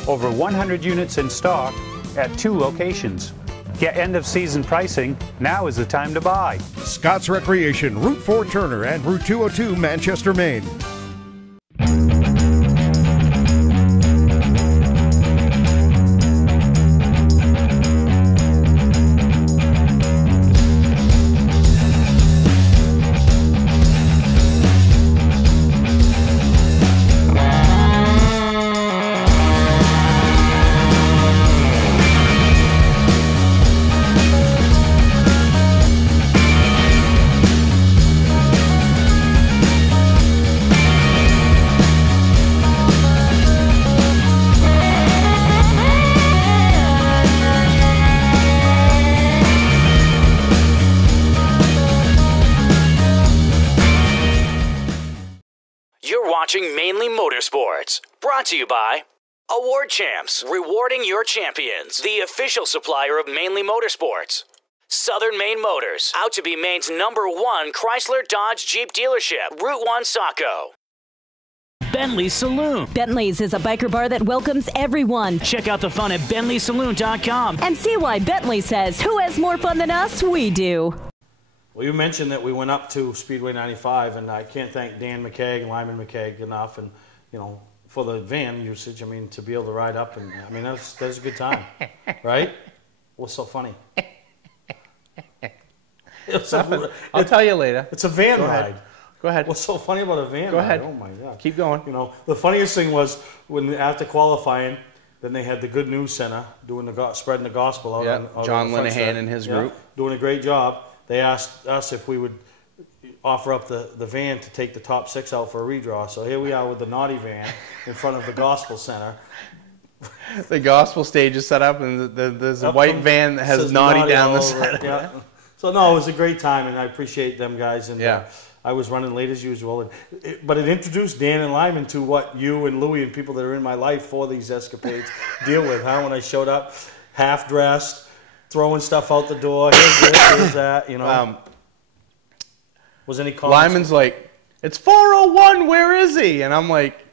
Over 100 units in stock at 2 locations. Get end-of-season pricing. Now is the time to buy. Scott's Recreation, Route 4 Turner and Route 202 Manchester, Maine. Watching Mainely Motorsports, brought to you by Award Champs, rewarding your champions, the official supplier of Mainely Motorsports. Southern Maine Motors, out to be Maine's #1 Chrysler Dodge Jeep dealership, Route 1 Saco. Bentley Saloon. Bentley's is a biker bar that welcomes everyone. Check out the fun at BentleySaloon.com. And see why Bentley says, who has more fun than us? We do. Well, you mentioned that we went up to Speedway 95, and I can't thank Dan McKeag, Lyman McKeag enough, and for the van usage. I mean, to be able to ride up, and I mean, that's a good time, right? What's so funny? I'll tell you later. It's a van ride. Go ahead. What's so funny about a van ride? Go ahead. Oh my God. Keep going. You know, the funniest thing was when after qualifying, then they had the Good News Center doing spreading the gospel out. Yeah, on John the front Linehan stretch. and his group doing a great job. They asked us if we would offer up the van to take the top 6 out for a redraw. So here we are with the naughty van in front of the gospel center. The gospel stage is set up, and there's a white van that has naughty down the center. Yeah. So no, it was a great time, and I appreciate them guys. And yeah. I was running late as usual, but it introduced Dan and Lyman to what you and Louie and people that are in my life for these escapades deal with. Huh? When I showed up, half dressed, throwing stuff out the door. Here's this, here's that. You know. Was any comments? Lyman's like, it's 4:01. Where is he? And I'm like,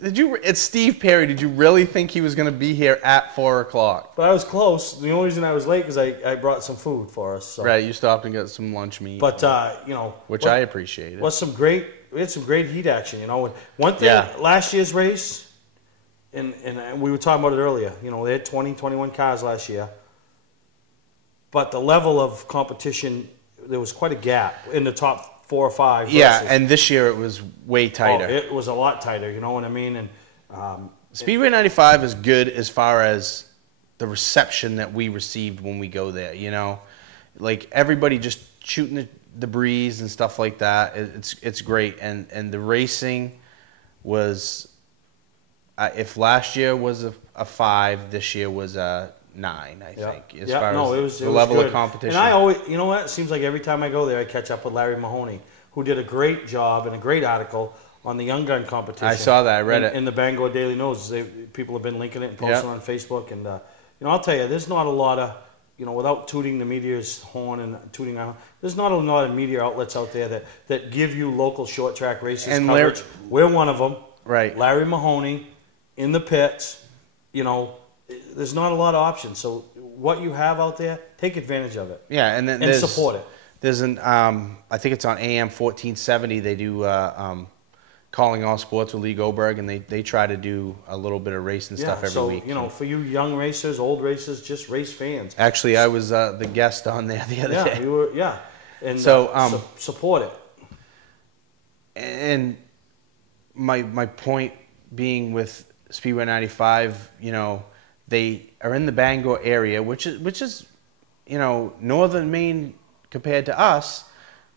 it's Steve Perry. Did you really think he was going to be here at 4 o'clock? But I was close. The only reason I was late is I brought some food for us. So. Right, you stopped and got some lunch meat. But you know, which I appreciated. We had some great heat action. You know, one thing last year's race, and we were talking about it earlier. You know, they had 21 cars last year, but the level of competition, there was quite a gap in the top 4 or 5. Yeah, and this year it was way tighter. Oh, it was a lot tighter, you know what I mean? And Speedway 95 is good as far as the reception that we received when we go there, you know? Like, everybody just shooting the breeze and stuff like that. It's great. And the racing was, if last year was a 5, this year was a 9, I think, as far as the level of competition. And I always, you know what, it seems like every time I go there, I catch up with Larry Mahoney, who did a great job and a great article on the Young Gun competition. I saw that, I read it. In the Bangor Daily News. People have been linking it and posting it on Facebook. And, you know, I'll tell you, there's not a lot of, you know, without tooting the media's horn and tooting our horn, there's not a lot of media outlets out there that give you local short track races and coverage. We're one of them. Right. Larry Mahoney in the pits, you know. There's not a lot of options, so what you have out there, take advantage of it. Yeah, and support it. There's an I think it's on AM 1470. They do Calling All Sports with Lee Goldberg, and they try to do a little bit of racing stuff every week. So you know, for you young racers, old racers, just race fans. Actually, I was the guest on there the other day. Yeah, you were. Yeah, and so support it. And my point being with Speedway 95, you know. They are in the Bangor area, which is, you know, northern Maine compared to us,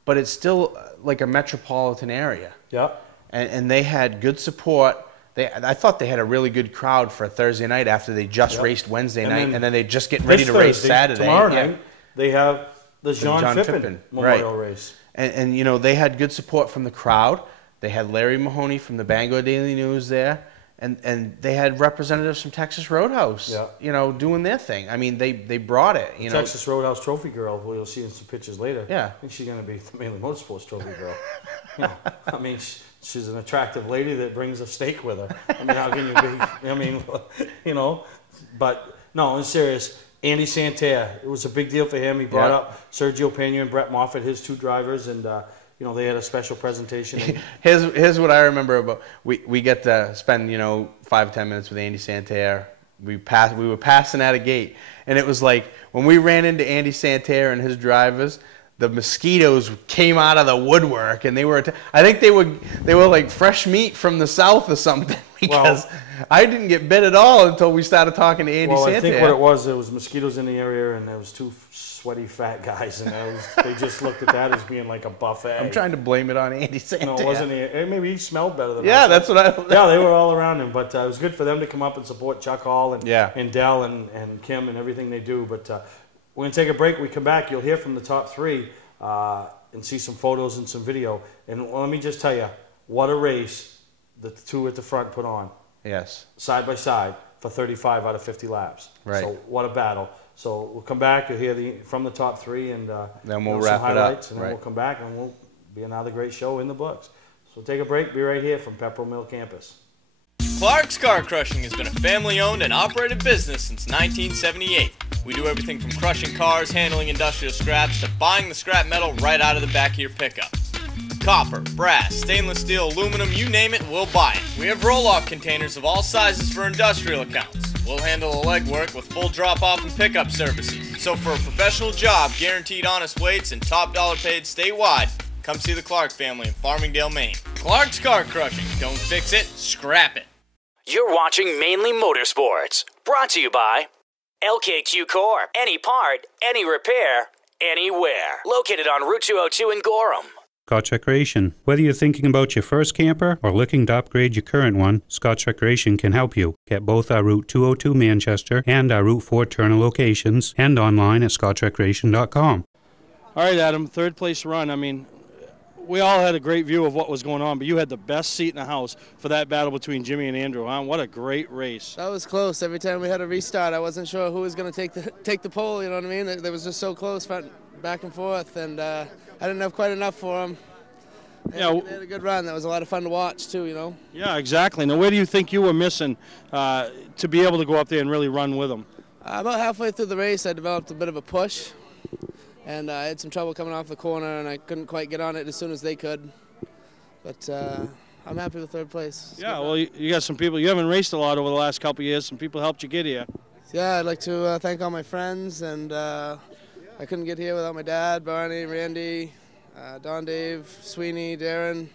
but it's still like a metropolitan area. Yeah. And they had good support. I thought they had a really good crowd for a Thursday night after they just raced Wednesday night, and then they just get ready to race Saturday. Tomorrow night, they have the John Phippen Memorial Race. And, you know, they had good support from the crowd. They had Larry Mahoney from the Bangor Daily News there. And they had representatives from Texas Roadhouse, you know, doing their thing. I mean, they brought it, you know. Texas Roadhouse trophy girl, who you'll see in some pictures later. Yeah. I think she's going to be the Mainely Motorsports trophy girl. You know, I mean, she's an attractive lady that brings a steak with her. I mean, how can you be? I mean, you know. But, no, in serious, Andy Santerre, it was a big deal for him. He brought up Sergio Pena and Brett Moffitt, his 2 drivers, and you know, they had a special presentation. Here's what I remember about we get to spend, you know, 5 or 10 minutes with Andy Santerre. We were passing at a gate, and it was like when we ran into Andy Santerre and his drivers, the mosquitoes came out of the woodwork, and they were I think they were like fresh meat from the south or something, because I didn't get bit at all until we started talking to Andy Santerre. I think what it was, there was mosquitoes in the area, and there was 2 sweaty fat guys, and they just looked at that as being like a buffet. I'm trying to blame it on Andy Santerre. No, it wasn't. Maybe he smelled better than us. Yeah, that's what I. Yeah, they were all around him, but it was good for them to come up and support Chuck Hall and Dell and Kim and everything they do. But we're gonna take a break. We come back, you'll hear from the top 3 and see some photos and some video. And let me just tell you, what a race the 2 at the front put on. Yes. Side by side for 35 out of 50 laps. Right. So what a battle. So we'll come back. You'll hear from the top 3, and then we'll wrap it up. And then we'll come back, and we'll be another great show in the books. So take a break. Be right here from Pepperell Mill campus. Clark's Car Crushing has been a family-owned and operated business since 1978. We do everything from crushing cars, handling industrial scraps, to buying the scrap metal right out of the back of your pickup. copper, brass, stainless steel, aluminum, you name it, we'll buy it. We have roll-off containers of all sizes for industrial accounts. We'll handle the legwork with full drop-off and pickup services. So for a professional job, guaranteed honest weights, and top dollar paid statewide, come see the Clark family in Farmingdale, Maine. Clark's Car Crushing. Don't fix it, scrap it. You're watching Mainly Motorsports, brought to you by LKQ Corp. Any part, any repair, anywhere. Located on Route 202 in Gorham. Scotch Recreation. Whether you're thinking about your first camper or looking to upgrade your current one, Scotch Recreation can help you. Get both our Route 202 Manchester and our Route 4 Turner locations and online at scotchrecreation.com. All right, Adam, third place run. I mean, we all had a great view of what was going on, but you had the best seat in the house for that battle between Jimmy and Andrew, huh? What a great race. That was close. Every time we had a restart, I wasn't sure who was going to take the pole, you know what I mean? They was just so close, back and forth, and I didn't have quite enough for them. Yeah, they had a good run. That was a lot of fun to watch, too, you know? Yeah, exactly. Now, where do you think you were missing to be able to go up there and really run with them? About halfway through the race, I developed a bit of a push. And I had some trouble coming off the corner, and I couldn't quite get on it as soon as they could. But I'm happy with third place. Yeah, well, you got some people. You haven't raced a lot over the last couple of years. Some people helped you get here. Yeah, I'd like to thank all my friends. And I couldn't get here without my dad, Barney, Randy, Don, Dave, Sweeney, Darren.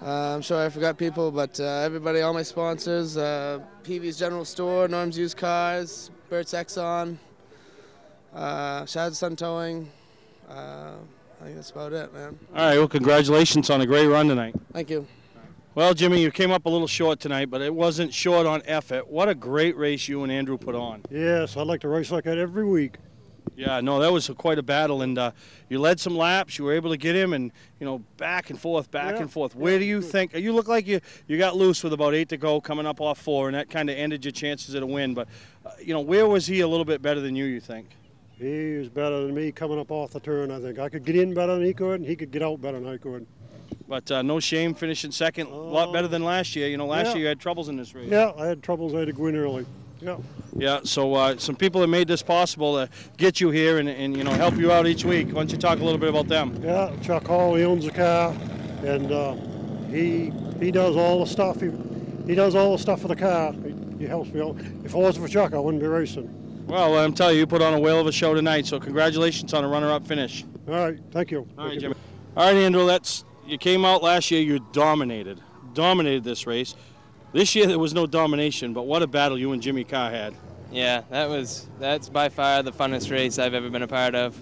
I'm sure I forgot people, but everybody, all my sponsors, Peavy's General Store, Norm's Used Cars, Bert's Exxon. Shad's Sun Towing. I think that's about it, man. All right, well, congratulations on a great run tonight. Thank you. Well, Jimmy, you came up a little short tonight, but it wasn't short on effort. What a great race you and Andrew put on. Yes, I'd like to race like that every week. Yeah, no, that was quite a battle, and you led some laps. You were able to get him, and back and forth, back and forth. Where do you think you look like you got loose with about 8 to go, coming up off 4, and that kind of ended your chances at a win? But where was he a little bit better than you think? He was better than me coming up off the turn, I think. I could get in better than he could, and he could get out better than I could. But no shame finishing second, a lot better than last year. Last year you had troubles in this race. Yeah, I had troubles. I had to go in early. Yeah. Yeah, so some people that made this possible to get you here and help you out each week. Why don't you talk a little bit about them? Yeah, Chuck Hall, he owns the car, and he does all the stuff. He does all the stuff for the car. He helps me out. If it wasn't for Chuck, I wouldn't be racing. Well, I'm telling you put on a whale of a show tonight, so congratulations on a runner-up finish. All right, thank you. All right, Jimmy. All right, Andrew, you came out last year, you dominated this race. This year there was no domination, but what a battle you and Jimmy Carr had. Yeah, that's by far the funnest race I've ever been a part of.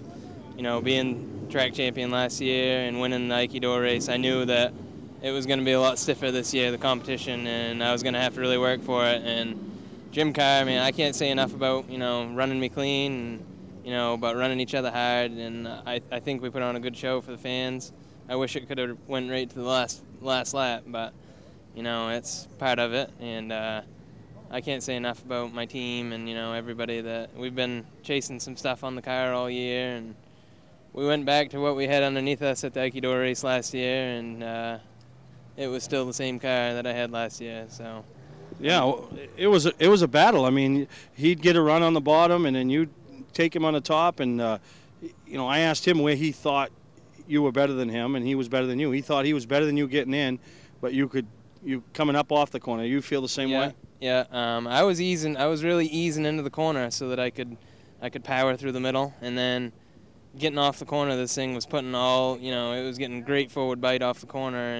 Being track champion last year and winning the Ikey Dorr race, I knew that it was going to be a lot stiffer this year, the competition, and I was going to have to really work for it. And Jim Carr, I can't say enough about, running me clean and, about running each other hard. And I think we put on a good show for the fans. I wish it could have went right to the last lap, but, it's part of it. And I can't say enough about my team and, everybody that we've been chasing some stuff on the car all year. And we went back to what we had underneath us at the Ikey Dorr race last year, and it was still the same car that I had last year, so. Yeah, it was a battle. He'd get a run on the bottom, and then you'd take him on the top. And I asked him where he thought you were better than him, and he was better than you. He thought he was better than you getting in, but you coming up off the corner. You feel the same way? Yeah. I was really easing into the corner so that I could power through the middle, and then getting off the corner, this thing was putting it was getting great forward bite off the corner,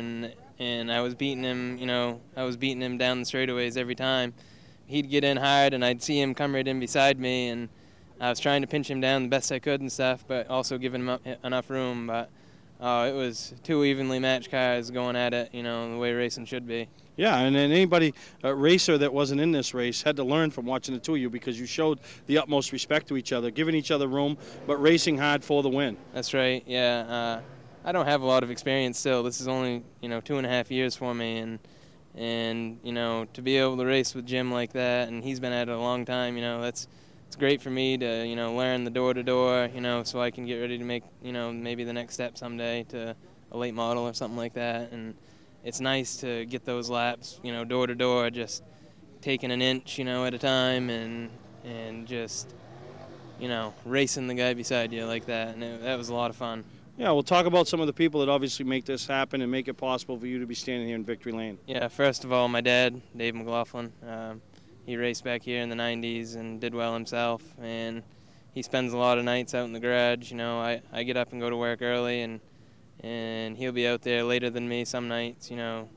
and I was beating him, down the straightaways every time. He'd get in hard, and I'd see him come right in beside me, and I was trying to pinch him down the best I could and stuff, but also giving him enough room. But it was 2 evenly matched cars going at it, the way racing should be. Yeah, and then anybody, racer that wasn't in this race, had to learn from watching the two of you because you showed the utmost respect to each other, giving each other room, but racing hard for the win. That's right, yeah. I don't have a lot of experience still. This is only, 2.5 years for me, and to be able to race with Jim like that, and he's been at it a long time, it's great for me to, learn the door-to-door, so I can get ready to make, maybe the next step someday to a late model or something like that. And it's nice to get those laps, door-to-door, just taking an inch, at a time, and just, racing the guy beside you like that. And that was a lot of fun. Yeah, we'll talk about some of the people that obviously make this happen and make it possible for you to be standing here in victory lane. Yeah, first of all, my dad, Dave McLaughlin. He raced back here in the 90s and did well himself, and he spends a lot of nights out in the garage. You know, I get up and go to work early, and he'll be out there later than me some nights, you know,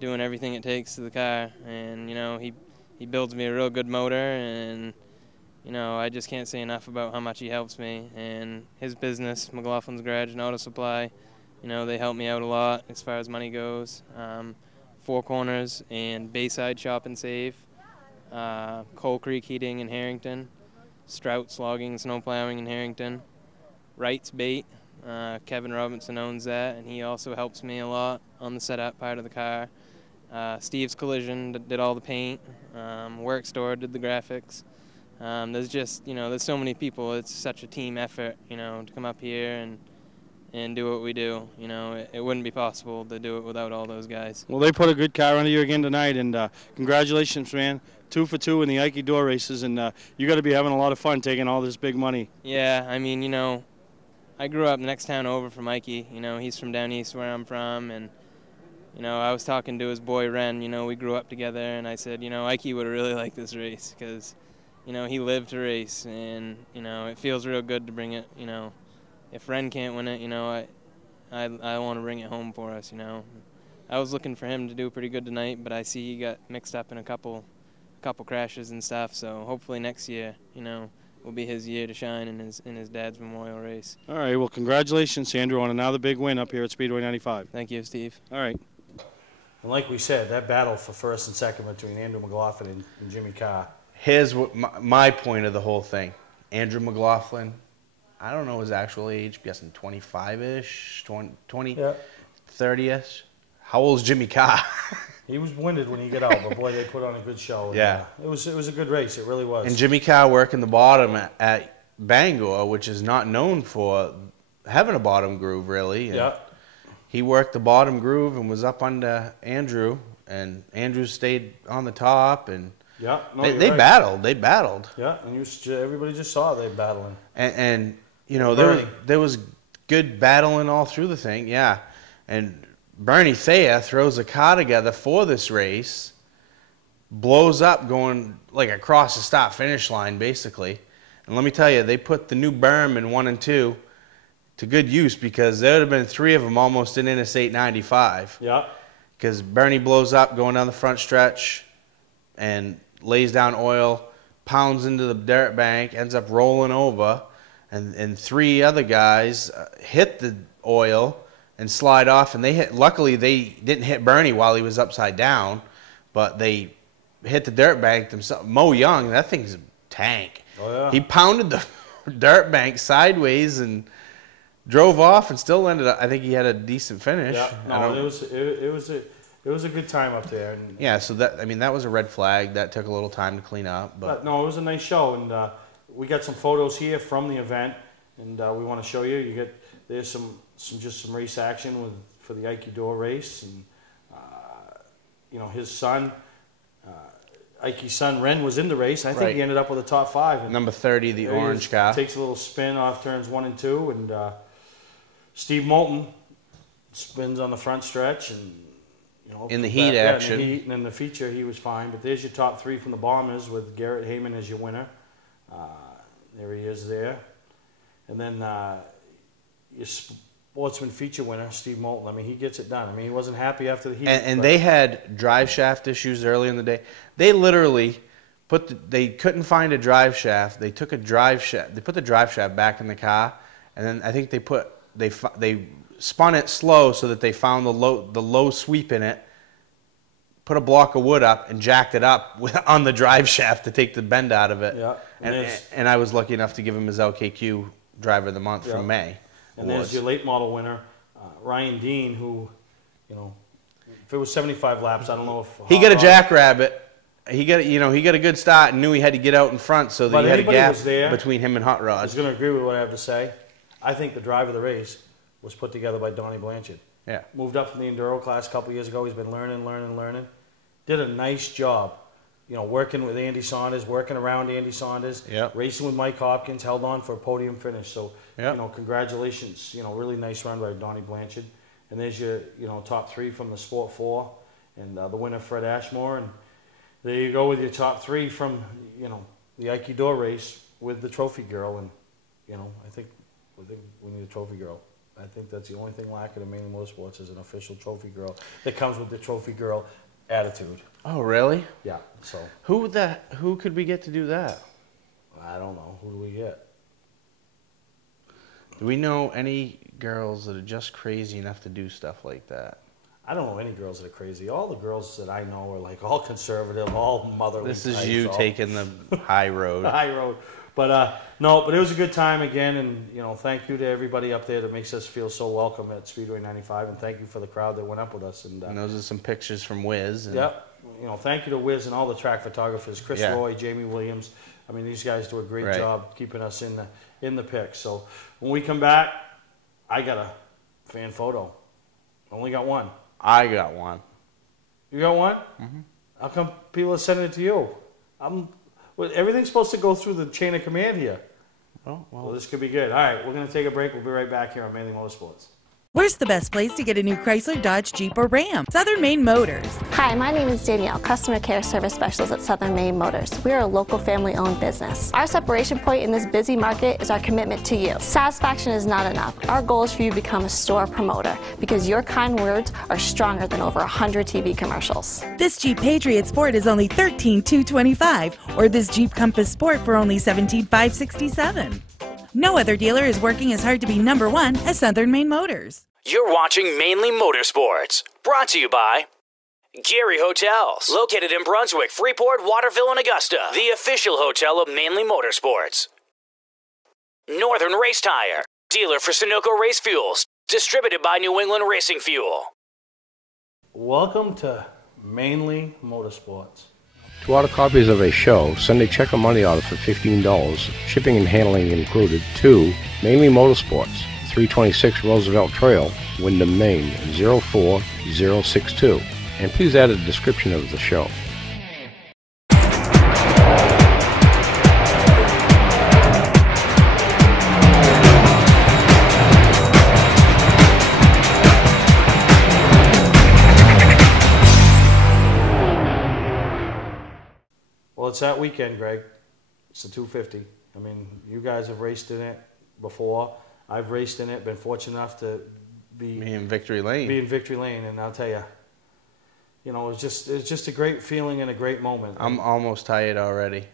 doing everything it takes to the car. And, you know, he builds me a real good motor, and, you know, I just can't say enough about how much he helps me. And his business, McLaughlin's Garage and Auto Supply, you know, they help me out a lot as far as money goes. Four Corners and Bayside Shop and Save, Coal Creek Heating in Harrington, Strout's Logging, Snow Plowing in Harrington, Wright's Bait. Kevin Robinson owns that, and he also helps me a lot on the setup part of the car. Steve's Collision did all the paint. Work Store did the graphics. There's just, you know, there's so many people. It's such a team effort, you know, to come up here and do what we do. You know, it wouldn't be possible to do it without all those guys. Well, they put a good car under you again tonight, and congratulations, man. 2 for 2 in the Ikey Dorr races, and you got to be having a lot of fun taking all this big money. Yeah, I mean, you know, I grew up next town over from Ikey. You know, he's from down east where I'm from, and, you know, I was talking to his boy Ren. You know, we grew up together, and I said, you know, Ikey would really like this race because, you know, he lived to race, and, you know, it feels real good to bring it. You know, if Ren can't win it, you know, I want to bring it home for us. You know, I was looking for him to do pretty good tonight, but I see he got mixed up in a couple crashes and stuff. So hopefully next year, you know, will be his year to shine in his dad's memorial race. All right, well, congratulations, Andrew, on another big win up here at Speedway 95. Thank you, Steve. All right. And like we said, that battle for first and second between Andrew McLaughlin and Jimmy Carr. Here's what my point of the whole thing. Andrew McLaughlin, I don't know his actual age, I'm guessing 25-ish, 20, yeah. 30-ish. How old is Jimmy Carr? He was winded when he got out, but boy, they put on a good show. Yeah. It was a good race, it really was. And Jimmy Carr working the bottom at Bangor, which is not known for having a bottom groove, really. And yeah. He worked the bottom groove and was up under Andrew, and Andrew stayed on the top, and yeah, no, they right. battled. They battled. Yeah, and everybody just saw they battling. And you know, there was good battling all through the thing. Yeah, and Bernie Thayer throws a car together for this race, blows up going like across the start-finish line, basically. And let me tell you, they put the new berm in 1 and 2 to good use because there would have been 3 of them almost in Interstate 95. Yeah. Because Bernie blows up going down the front stretch and lays down oil, pounds into the dirt bank, ends up rolling over, and 3 other guys hit the oil and slide off, and they hit. Luckily, they didn't hit Bernie while he was upside down, but they hit the dirt bank themselves. Mo Young, that thing's a tank. Oh yeah. He pounded the dirt bank sideways and drove off, and still ended up. I think he had a decent finish. Yeah. No, it was a good time up there. And yeah. So that was a red flag. That took a little time to clean up, but no, it was a nice show, and we got some photos here from the event, and we want to show you. There's some race action for the Ikey Dorr race, and you know, his son, Ikey's son Ren, was in the race. I think he ended up with a top 5. And number 30, the orange car, takes a little spin off turns 1 and 2, and Steve Moulton spins on the front stretch, and you know, in the heat action. In the heat, and in the feature, he was fine. But there's your top 3 from the Bombers with Garrett Heyman as your winner. There he is there, and then your Sportsman feature winner, Steve Moulton. I mean, he gets it done. I mean, he wasn't happy after the heat. And they had drive shaft issues early in the day. They literally they couldn't find a drive shaft. They took a drive shaft. They put the drive shaft back in the car, and then I think they spun it slow so that they found the low sweep in it, put a block of wood up, and jacked it up on the drive shaft to take the bend out of it. Yeah. And I was lucky enough to give him his LKQ Driver of the Month from May. And there's your late model winner, Ryan Dean, who, you know, if it was 75 laps, I don't know if he got a jackrabbit. He got a good start and knew he had to get out in front, so that he had a gap between him and Hot Rod. I was going to agree with what I have to say. I think the drive of the race was put together by Donnie Blanchard. Yeah. Moved up from the Enduro class a couple years ago. He's been learning. Did a nice job working with Andy Saunders, working around Andy Saunders, racing with Mike Hopkins, held on for a podium finish. So, congratulations. Really nice run by Donnie Blanchard. And there's your, top 3 from the Sport 4, and the winner, Fred Ashmore. And there you go with your top 3 from, the Ikey Dorr race with the trophy girl. And, I think we need a trophy girl. I think that's the only thing lacking in Mainely Motorsports is an official trophy girl that comes with the trophy girl attitude. Oh, really? Yeah. So who could we get to do that? I don't know. Who do we get? Do we know any girls that are just crazy enough to do stuff like that? I don't know any girls that are crazy. All the girls that I know are like all conservative, all motherly. This is you taking the high road. The high road. But no, but it was a good time again, and thank you to everybody up there that makes us feel so welcome at Speedway 95, and thank you for the crowd that went up with us. And those are some pictures from Wiz. Yep. Thank you to Wiz and all the track photographers, Chris Roy, Jamie Williams. I mean, these guys do a great job keeping us in the pick. So when we come back, I got a fan photo. Only got one. I got one. You got one? Mm-hmm. How come people are sending it to you? Everything's supposed to go through the chain of command here. Oh, well, this could be good. All right, we're going to take a break. We'll be right back here on Mainely Motorsports. Where's the best place to get a new Chrysler, Dodge, Jeep, or Ram? Southern Maine Motors. Hi, my name is Danielle, Customer Care Service Specialist at Southern Maine Motors. We are a local family-owned business. Our separation point in this busy market is our commitment to you. Satisfaction is not enough. Our goal is for you to become a store promoter because your kind words are stronger than over 100 TV commercials. This Jeep Patriot Sport is only $13,225, or this Jeep Compass Sport for only $17,567. No other dealer is working as hard to be number 1 as Southern Maine Motors. You're watching Mainly Motorsports, brought to you by Gary Hotels, located in Brunswick, Freeport, Waterville, and Augusta, the official hotel of Mainly Motorsports. Northern Race Tire, dealer for Sunoco Race Fuels, distributed by New England Racing Fuel. Welcome to Mainly Motorsports. To order copies of a show, send a check or money order for $15, shipping and handling included, to Mainely Motorsports, 326 Roosevelt Trail, Windham, Maine, 04062. And please add a description of the show. Well, it's that weekend, Greg. It's the 250. I mean, you guys have raced in it before. I've raced in it, been fortunate enough to be in Victory Lane. Be in Victory Lane, and I'll tell you, it's just a great feeling and a great moment. I'm almost tired already.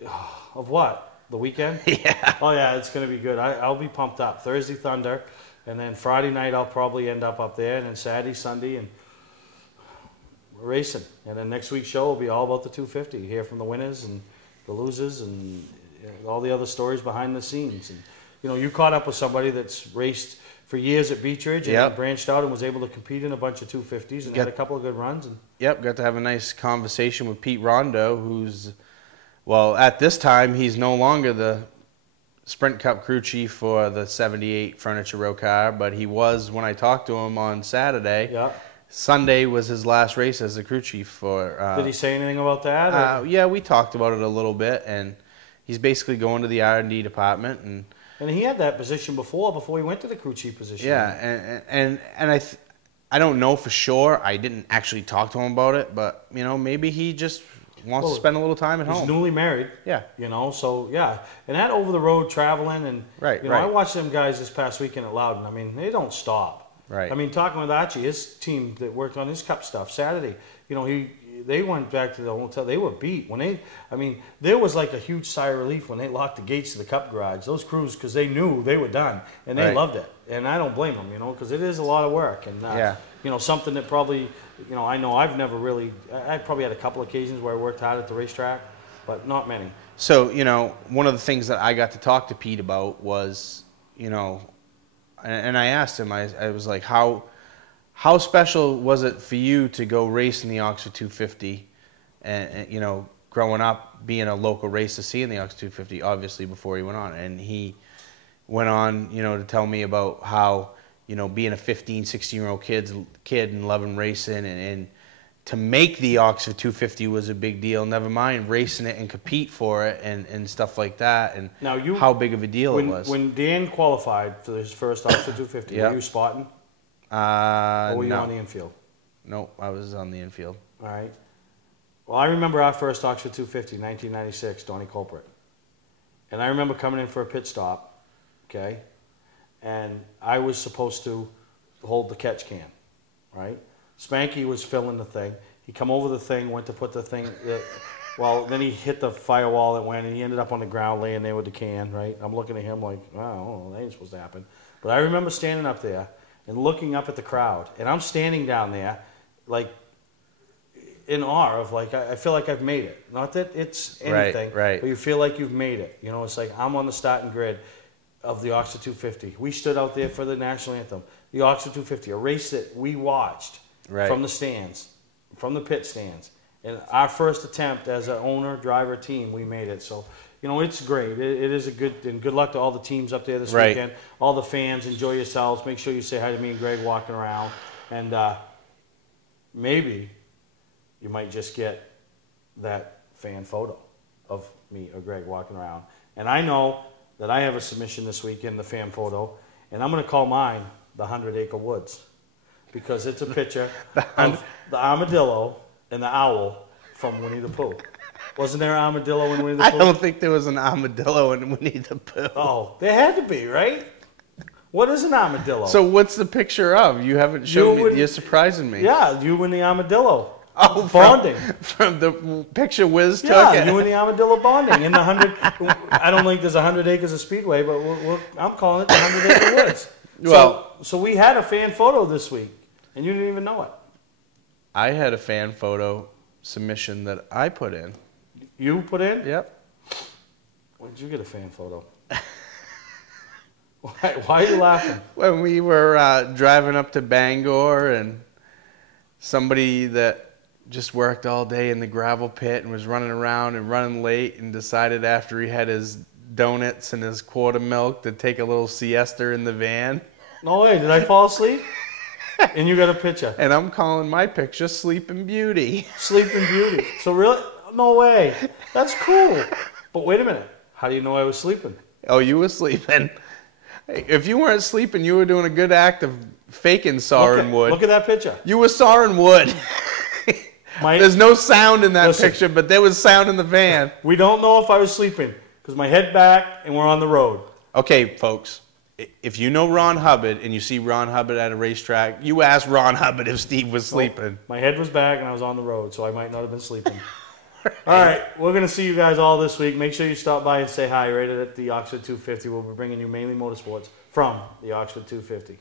Of what? The weekend? Yeah. Oh yeah, it's going to be good. I'll be pumped up. Thursday Thunder, and then Friday night I'll probably end up there, and then Saturday, Sunday, and we're racing. And then next week's show will be all about the 250. You hear from the winners and the losers and all the other stories behind the scenes. And you caught up with somebody that's raced for years at Beech Ridge and branched out and was able to compete in a bunch of 250s and had a couple of good runs. And got to have a nice conversation with Pete Rondo, who's, well, at this time, he's no longer the Sprint Cup crew chief for the 78 Furniture Row car, but he was when I talked to him on Saturday. Yeah. Sunday was his last race as the crew chief for... Did he say anything about that? Yeah, we talked about it a little bit, and he's basically going to the R&D department, and he had that position before he went to the crew chief position. Yeah, and I don't know for sure. I didn't actually talk to him about it, but maybe he just wants to spend a little time at home. He's newly married. Yeah. So yeah, and that over the road traveling and right. I watched them guys this past weekend at Loudon. I mean, they don't stop. Right. I mean, talking with Archie, his team that worked on his Cup stuff Saturday. They went back to the hotel. They were beat there was like a huge sigh of relief when they locked the gates to the Cup garage. Those crews, because they knew they were done and they loved it, and I don't blame them, because it is a lot of work and something that probably I know I've never really. I probably had a couple occasions where I worked hard at the racetrack, but not many. So one of the things that I got to talk to Pete about was and I asked him, I was like, how special was it for you to go race in the Oxford 250 and growing up being a local racer, seeing the Oxford 250 obviously before he went on, and he went on to tell me about how being a 15, 16-year-old kid and loving racing and to make the Oxford 250 was a big deal. Never mind racing it and compete for it and stuff like that. And now how big of a deal it was. When Dan qualified for his first Oxford 250, were you spotting? Or were you on the infield? No, I was on the infield. All right. Well, I remember our first Oxford 250, 1996, Donnie Culprit. And I remember coming in for a pit stop, okay? And I was supposed to hold the catch can, right? Spanky was filling the thing. He come over the thing, went to put the thing, well, then he hit the firewall that went, and he ended up on the ground laying there with the can, right? I'm looking at him like, wow, that ain't supposed to happen. But I remember standing up there and looking up at the crowd, and I'm standing down there like in awe of like, I feel like I've made it. Not that it's anything, right. but you feel like you've made it. You know, it's like I'm on the starting grid of the Oxford 250. We stood out there for the national anthem. The Oxford 250, a race that we watched from the stands, from the pit stands. And our first attempt as an owner, driver, team, we made it. So, you know, it's great. It is a good, and good luck to all the teams up there this weekend. All the fans, enjoy yourselves. Make sure you say hi to me and Greg walking around. And maybe you might just get that fan photo of me or Greg walking around. And I know that I have a submission this weekend, the fan photo, and I'm going to call mine the 100-Acre Woods, because it's a picture of the armadillo and the owl from Winnie the Pooh. Wasn't there an armadillo in Winnie the Pooh? I don't think there was an armadillo in Winnie the Pooh. Oh, there had to be, right? What is an armadillo? So what's the picture of? You haven't shown me. You're surprising me. Yeah, you and the armadillo. Oh, bonding. From the picture Wiz took. Yeah, you and the armadillo bonding. In the 100, I don't think there's 100 acres of Speedway, but I'm calling it the 100-Acre Woods. So we had a fan photo this week, and you didn't even know it. I had a fan photo submission that I put in. You put in? Yep. When did you get a fan photo? Why are you laughing? When we were driving up to Bangor, and somebody that just worked all day in the gravel pit and was running around and running late, and decided after he had his donuts and his quart of milk to take a little siesta in the van. No way. Did I fall asleep? And you got a picture. And I'm calling my picture Sleeping Beauty. Sleeping Beauty. So really? No way. That's cool. But wait a minute. How do you know I was sleeping? Oh, you were sleeping. If you weren't sleeping, you were doing a good act of faking sawing wood. Look at that picture. You were sawing wood. There's no sound in that picture, but there was sound in the van. We don't know if I was sleeping because my head back and we're on the road. Okay, folks. If you know Ron Hubbard and you see Ron Hubbard at a racetrack, you ask Ron Hubbard if Steve was sleeping. Well, my head was back and I was on the road, so I might not have been sleeping. All right, we're going to see you guys all this week. Make sure you stop by and say hi right at the Oxford 250. We'll be bringing you Mainly Motorsports from the Oxford 250.